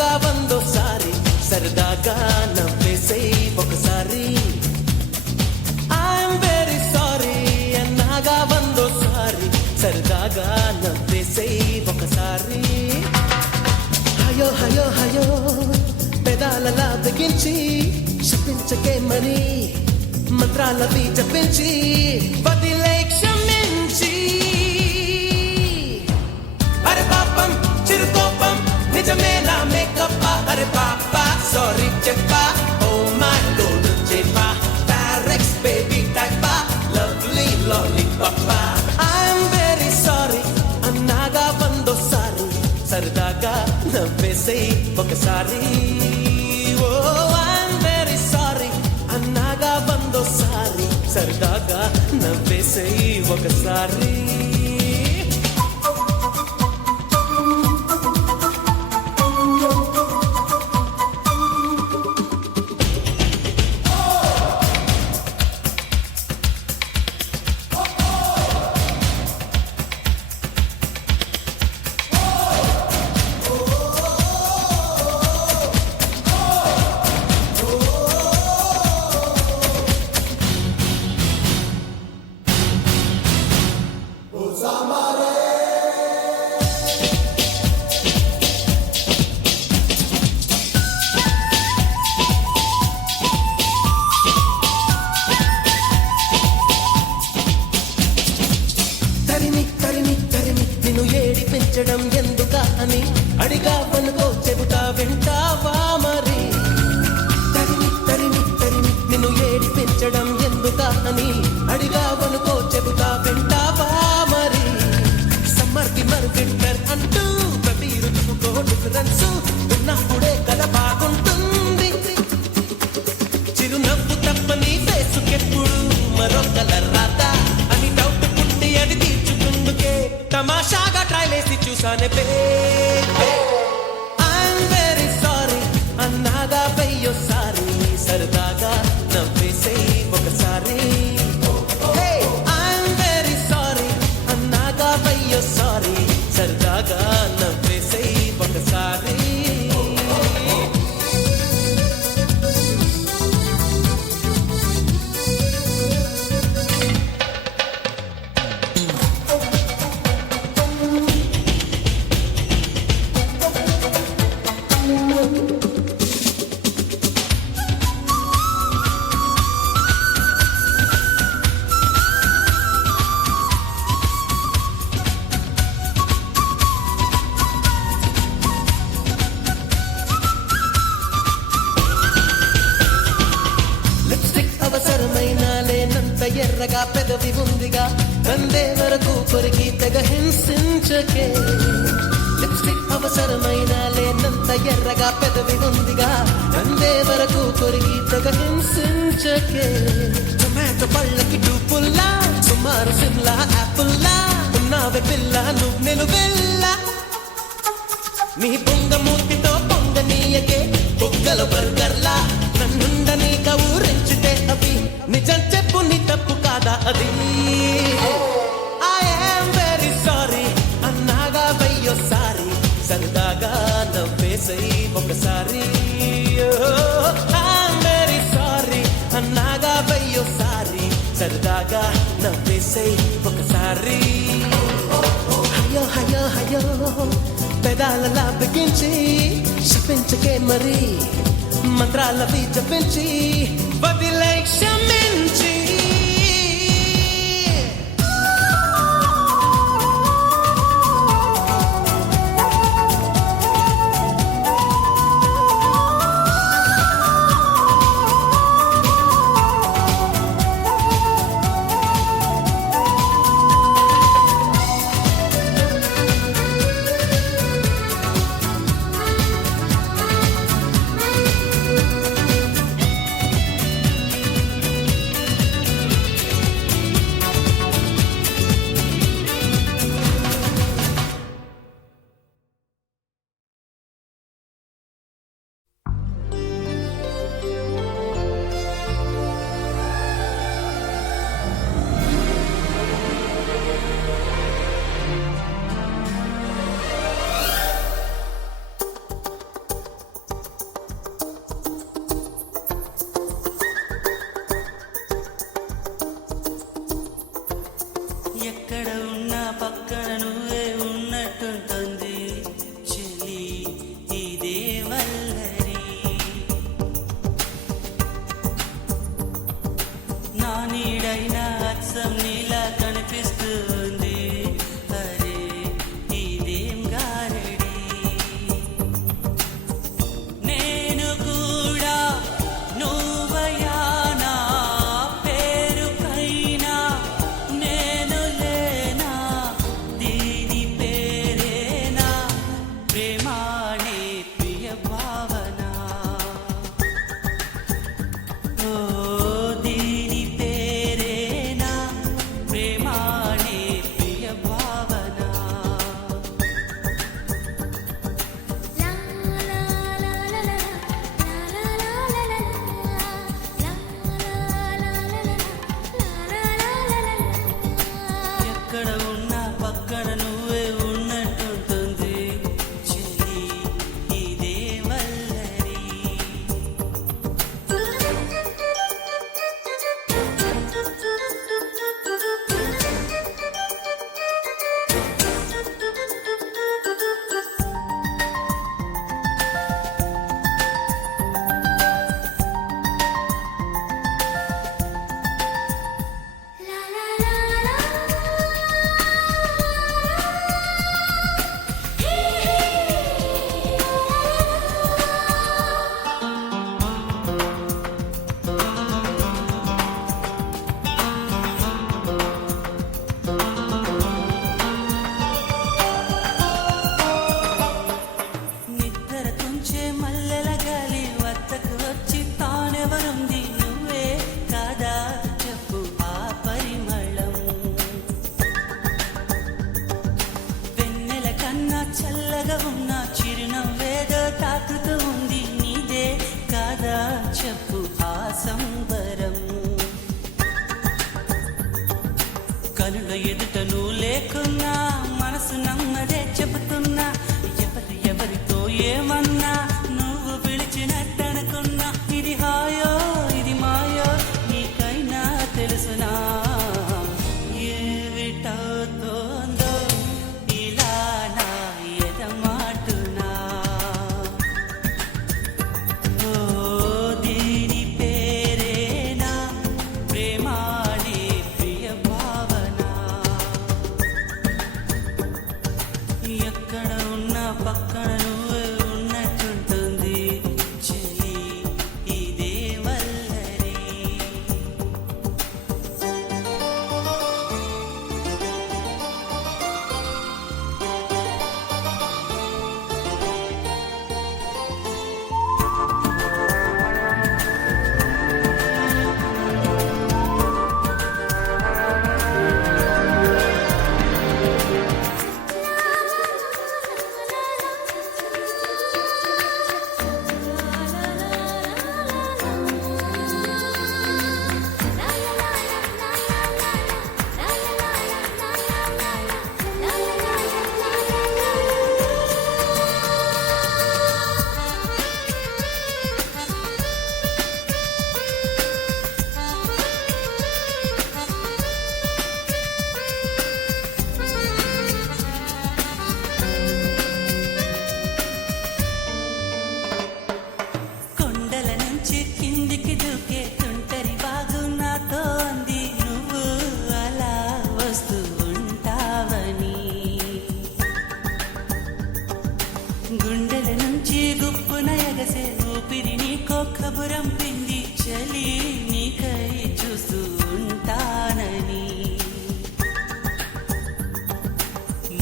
అన్నాగా వందోసారి సరదాగా నవ్వేసే ఒకసారి ఐఎమ్ వెరీ సారీ అన్నాగా వందోసారి సరదాగా నవ్వేసే ఒకసారి హయో హయో హయో పెదాలలా బిగించి శపించకే మరి మంత్రాలవి జపించి వదిలే క్షమించి అరే పాపం చిరుకోపం నిజమేనా మేకప్ అరే పాపా సారీ చెప్పా ఓ మై గోల్డ్ చెప్పా పారెక్స్ బేబీ టైపా lovely lollipop I'm very sorry అన్నాగా వందోసారి సరదాగా నవ్వేసే ఒకసారి ఓ ఐఎమ్ వెరీ సారీ అన్నాగా వందోసారి సరదాగా నవ్వేసే ఒకసారి పెంచడం ఎందుకా అని అడిగావనుకో చెబుతా వింటావా మరి తరిమి తరిమి తరిమి నిన్ను ఏడి పెంచడం ఎందుకా అని అడిగావనుకో చెబుతా వింటావా మరి సమ్మర్కి మరి వింటర్ అంటూ ప్రతి ఋతువుకో డిఫరెన్స్ ఉన్నప్పుడే కల బాగుంటుంది చిరునవ్వు తప్పని ఫేసుకెప్పుడు మరో కలర్ రాదా అని డౌట్ పుట్టి అది తీర్చుకుందుకే తమాషాగా ట్రైలేసి చూసానే ఐఎమ్ వెరీ సారీ అన్నాగా వెయ్యోసారి సరదాగా నవ్వేసే ఒకసారి ఐఎమ్ వెరీ సారీ అన్నాగా వెయ్యోసారి సరదాగా నవ్వేసే ఒకసారి అవసరమైన లేనంత ఎర్రగా పెదవి ఉందిగా కందే వరకు కొరికి తెగ హింసించకే లిప్స్టిక్ అవసరమైన లేనంత ఎర్రగా పెదవి ఉందిగా కందే వరకు కొరికి తెగ హింసించకే టొమాటో పళ్ళకి టూపుల్లా సుమారు సిమ్లా యాపుల్లా ఉన్నావే పిల్ల నువ్వు నేను వెళ్ళ నీ పొంగ మూతితో పొంగనీయకే బొగ్గల బర్గర్లా నన్నుండని కౌరించితే అవి నిజం చెప్పు నీ తప్పు కాదా అది ఐఎమ్ వెరీ సారీ అన్నాగా వెయ్యోసారి సరదాగా నవ్వేసై ఒకసారి ఐఎమ్ వెరీ సారీ అన్నాగా వెయ్యోసారి సరదాగా నవ్వేసై ఒకసారి హయో హయో హయో పెదాలలా బిగించి శపించకే మరి మంత్రాలవి జపించి వదిలే క్షమించి ఏమన్నా నువ్వు పిలిచినట్టనుకున్నా ఇది హాయో ఇది మాయో నీకైనా తెలుసునా ఏమిటవుతోందో ఇలా నా ఎదమాటునా ఓ దీని పేరేనా ప్రేమాని ప్రియ భావన ఎక్కడ ఉన్నా పక్కన నువ్వే ఉన్నట్టుంటుంది చెలి ఇదే వల్లరి కొండల నుంచి కిందికి దూకే తుంటరి బాగు నాతో అంది నువ్వు అలా వస్తూ ఉంటావని గుండెల నుంచి గుప్పున ఎగసే ఊపిరి నీకో కబురం పిండి చలి నీకై చూస్తూ ఉంటానని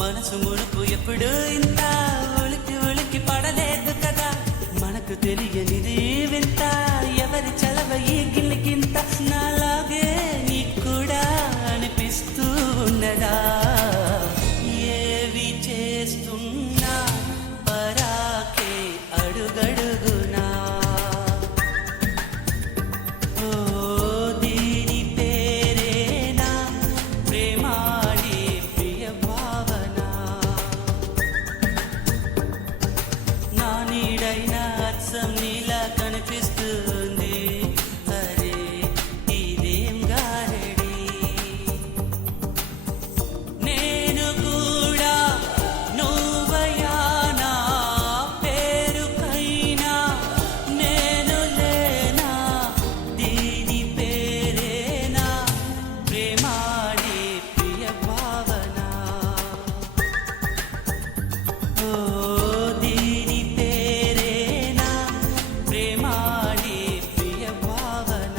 మనసు ముడుపు ఎప్పుడు ఇంత ఉలికి ఉలికి పడలేదు కదా మనకు తెలియనిది వింత ఎవరి చలవ ఈ గిల్లికింత నాలాగే నీకు కూడా అనిపిస్తూ ఉన్నదా ఏవి చేస్తున్నా పరాకే అడుగడుగునా ఓ దీని పేరేనా ప్రేమాని ప్రియ భావన నా నీడైన అచ్చం నీలా కనిపిస్తుంది అరే ఇదేం గారడి నేను కూడా నువ్వయానా పేరుకైనా నేను లేనా దీని పేరేనా ప్రేమాని ప్రియ భావన ఓ దీని పేరేనా ప్రేమాని ప్రియ భావన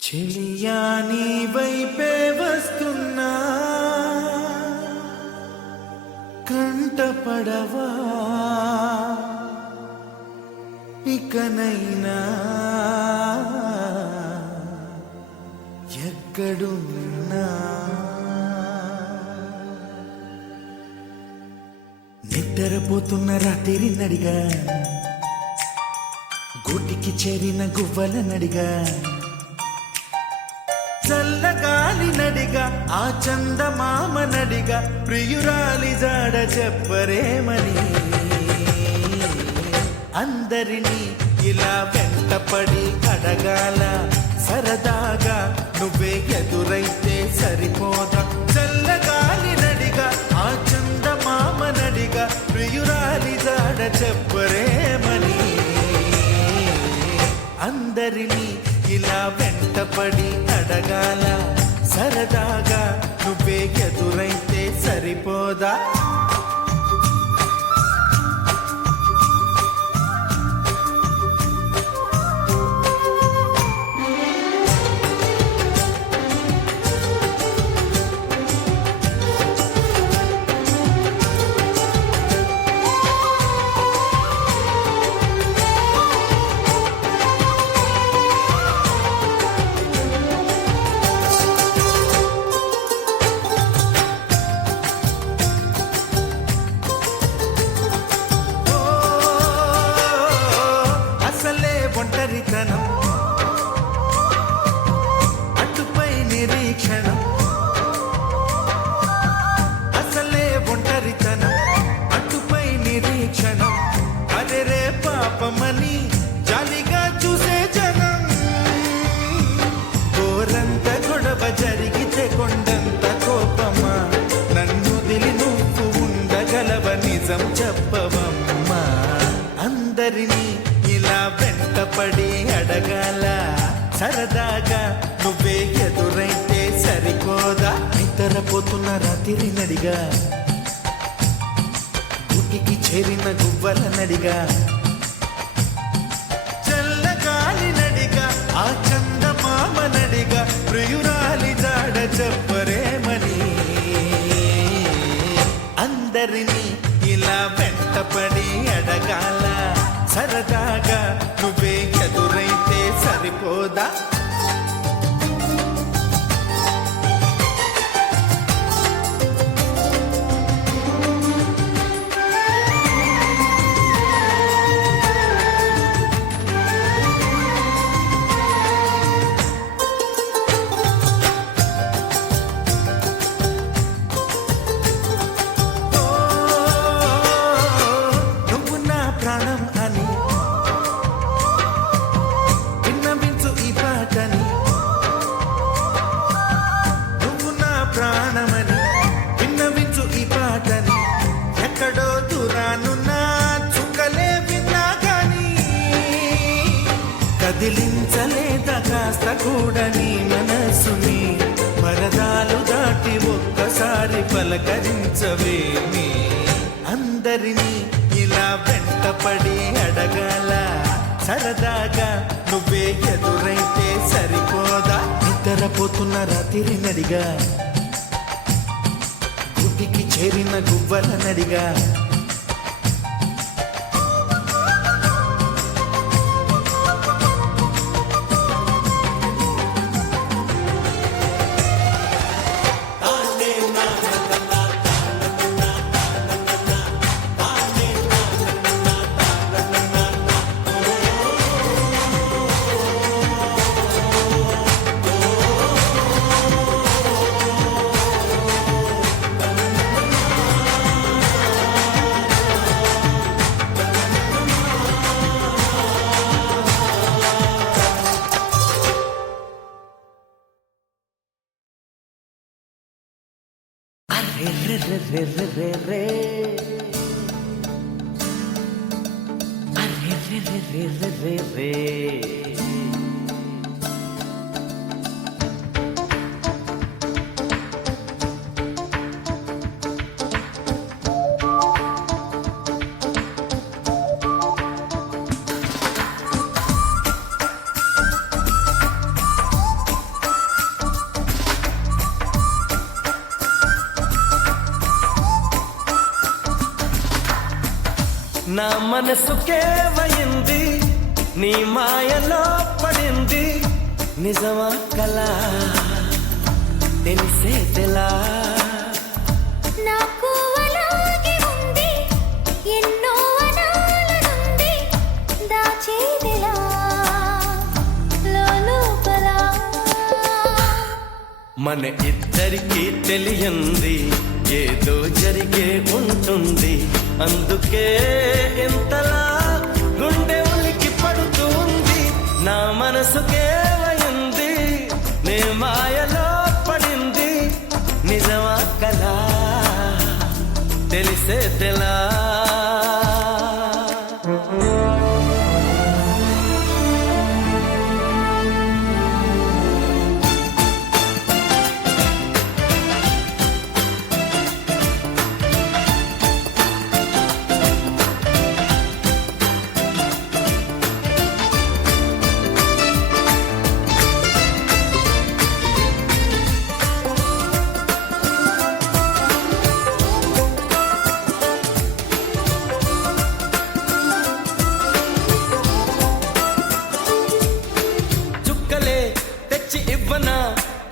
చెలియా నీ వైపే వస్తున్నా కంటపడవా ఇకనైనా ఎక్కడున్నా నిద్రపోతున్న రాత్రి నడిగా గూటికి చేరిన గువ్వల నడిగా చల్లగాలి నడిగా ఆ చందమామ నడిగా ప్రియురాలి జాడ చెప్పరేమని అందరినీ ఇలా వెంటపడి అడగాల సరదాగా నువ్వే ఎదురైతే సరిపోదా చల్లగాలి నడిగా ఆ చందమామ నడిగా ప్రియురాలి జాడ చెప్పరేమని అందరినీ ఇలా వెంటపడి అడగాల సరదాగా నువ్వే ఎదురైతే సరిపోదా నిజం చెప్పవమ్మా. అందరినీ ఇలా వెంటపడి అడగాల, సరదాగా నువ్వే ఎదురైతే సరిపోదా. నిద్రపోతున్న రాత్రి నడిగా, గుడికి చేరిన గువ్వల నడిగా, చల్లగాలి నడిగా, ఆ చందమామ నడిగా, ప్రియురాలి జాడ చెప్పరేమని. అందరినీ ఇలా వెంటపడి అడగాల, సరదాగా నువ్వే ఎదురైతే సరిపోదా. నువ్వు నా ప్రాణం అని విన్నవించు ఈ పాటని, నువ్వు నా ప్రాణమని విన్నవించు ఈ పాటని. ఎక్కడో దూరానున్నా చుక్కలే విన్నా కానీ కదిలించలేదా కాస్త కూడా నీ మనసుని. పరదాలు దాటి ఒక్కసారి పలకరించవేమి. అందరినీ ఇలా వెంటపడి అడగాల, సరదాగా నువ్వే ఎదురైతే సరిపోదా. నిద్రపోతున్న రాత్రి నడిగా, గుడికి చేరిన గువ్వల నడిగా, నా మనసుకేవయింది, నీ మాయలో పడింది. నిజమా కలా తెలిసేదెలా. నాకు అలాగే ఉంది, ఎన్నో అనాలనుంది, దాచేదెలా లోపల. మన ఇద్దరికి తెలియంది ఏదో జరిగే ఉంటుంది. అందుకే ఇంతలా గుండె ఉలికి పడుతుంది. నా మనసుకేవయింది, నీ మాయలో పడింది. నిజమా కలా తెలిసేదెలా.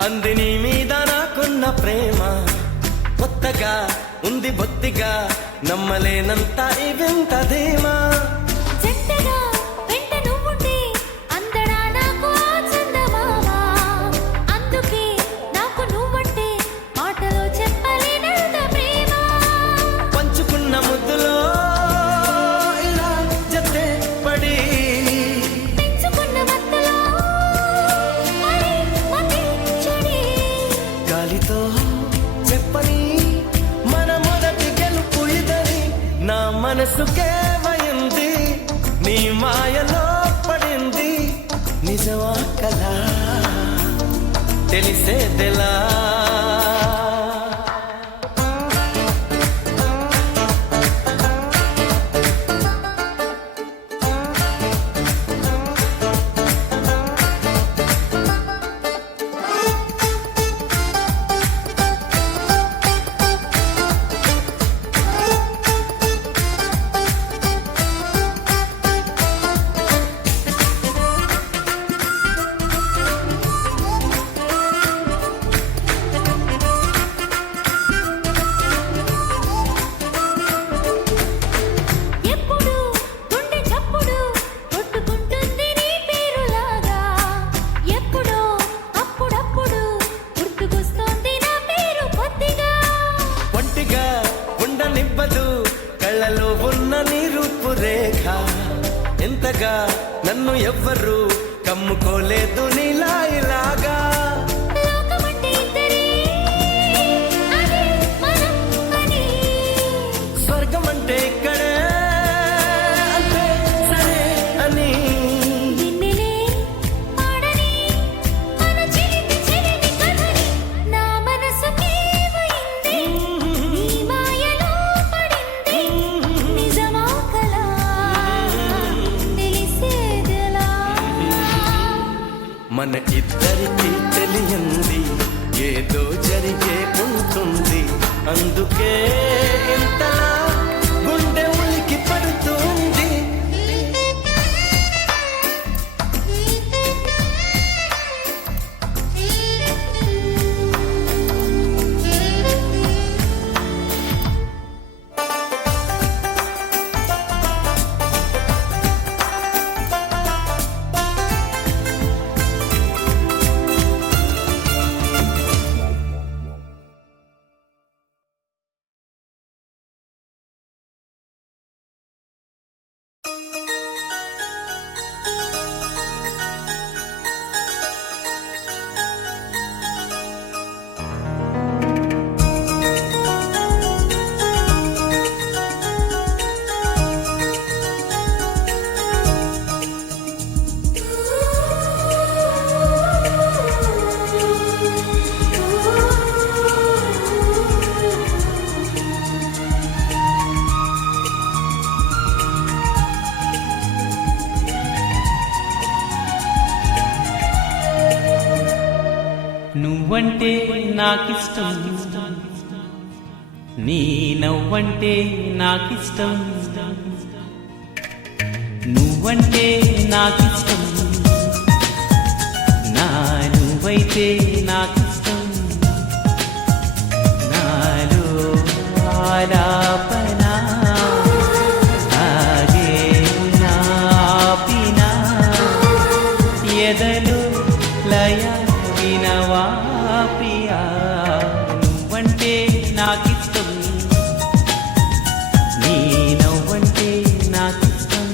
అంది నీ మీద నాకున్న ప్రేమ. కొత్తగా ఉంది బొత్తిగా, నమ్మలేనంత ఈ వింత ధీమా. జంటగా వెంట నువ్వుంటే అందడా నాకు ఆ చందమామ. అందుకే నాకు నువ్వంటే మాటలో చెప్పలేనంత ప్రేమ. పంచుకున్న ముద్దులో ఇలా జతే పడి, పెంచుకున్న మత్తులో మరి మతి చెడి. గాలితో చెప్పని మన మొదటి గెలుపు ఇదని. నా మనసుకేమైంది నీ మాయలో పడింది నిజమా కలా తెలిసేదెలా ఎప్పుడు గుండె చప్పుడు కొట్టుకుంటుంది నీ పేరులాగా ఎప్పుడో అప్పుడప్పుడు గుర్తుకొస్తోంది నా పేరు కొద్దిగా ఒంటిగా ఉండనివ్వదు కళ్ళలో ఉన్న నీ రూపురేఖ ఎంతగా నన్ను ఎవ్వరు కమ్ముకోలేదు నీలా ఇలాగా లోకమంటే ఇద్దరే అదే మనం అని స్వర్గం అంటే ఇక్కడే అంతే సరే అని నిన్నెలే పాడని మన చిలిపి కథని నా మనసుకేమైంది నీ మాయలో పడింది నిజమా కలా తెలిసేదెలా మన ఇద్దరికి తెలియంది ఏదో జరిగే ఉంటుంది అందుకే ఇంతలా గుండె ఉలికి పడుతుంది నువ్వంటే నాకిష్టం నీ నవ్వంటే నాకిష్టం నువ్వంటే నాకిష్టం నా నువ్వైతే నాకిష్టం నాలో ఆలాపన ఆగే నాపిన ఎదలు లయ వినవా ప్రియా నువ్వంటే నాకిష్టం నీ నవ్వంటే నాకిష్టం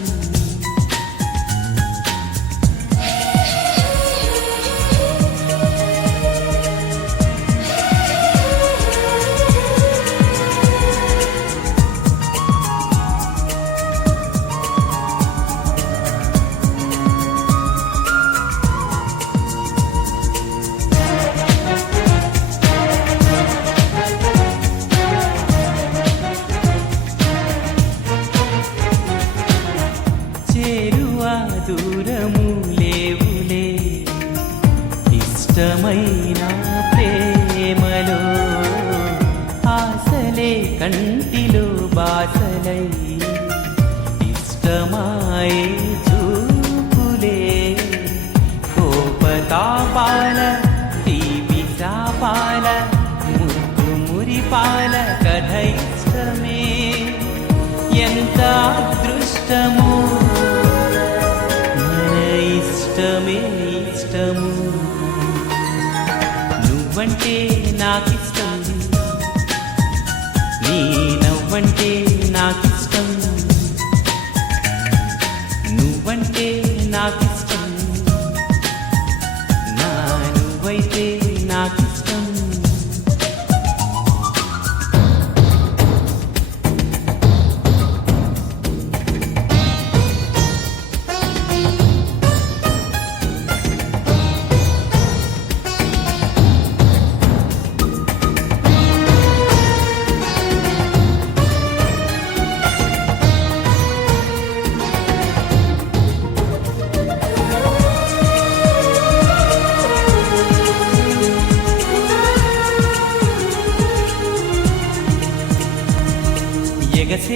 చేరువా దూరము లేవులే ఇష్టమైన ప్రేమలో ఆశలే కంటిలో బాసలై ఇష్టమాయే చూపులే కోపతాపాల తీపి శాపాల ముద్దు మురిపాల కథ ఇష్టమే ఎంత అదృష్టమో మన ఇష్టమే ఇష్టము నువ్వంటే నాకిష్టం నీ నవ్వంటే నాకిష్టం నువ్వంటే నాకిష్టం నా నువ్వైతే నాకిష్టం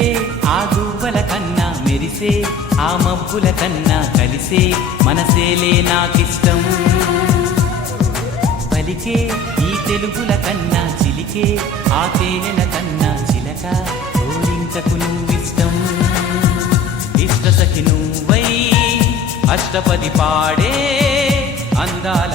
కురిసే ఆ గువ్వల కన్నా మెరిసే ఆ మబ్బుల కన్నా కలిసే మనసేలే నాకిష్టం. పలికే ఈ తెలుగుల కన్నా చిలికే ఆ తేనెల కన్నా చిలక ఓరించకు నువ్విష్టం. ఇష్ట సఖి నువ్వై అష్టపది పాడే అందాల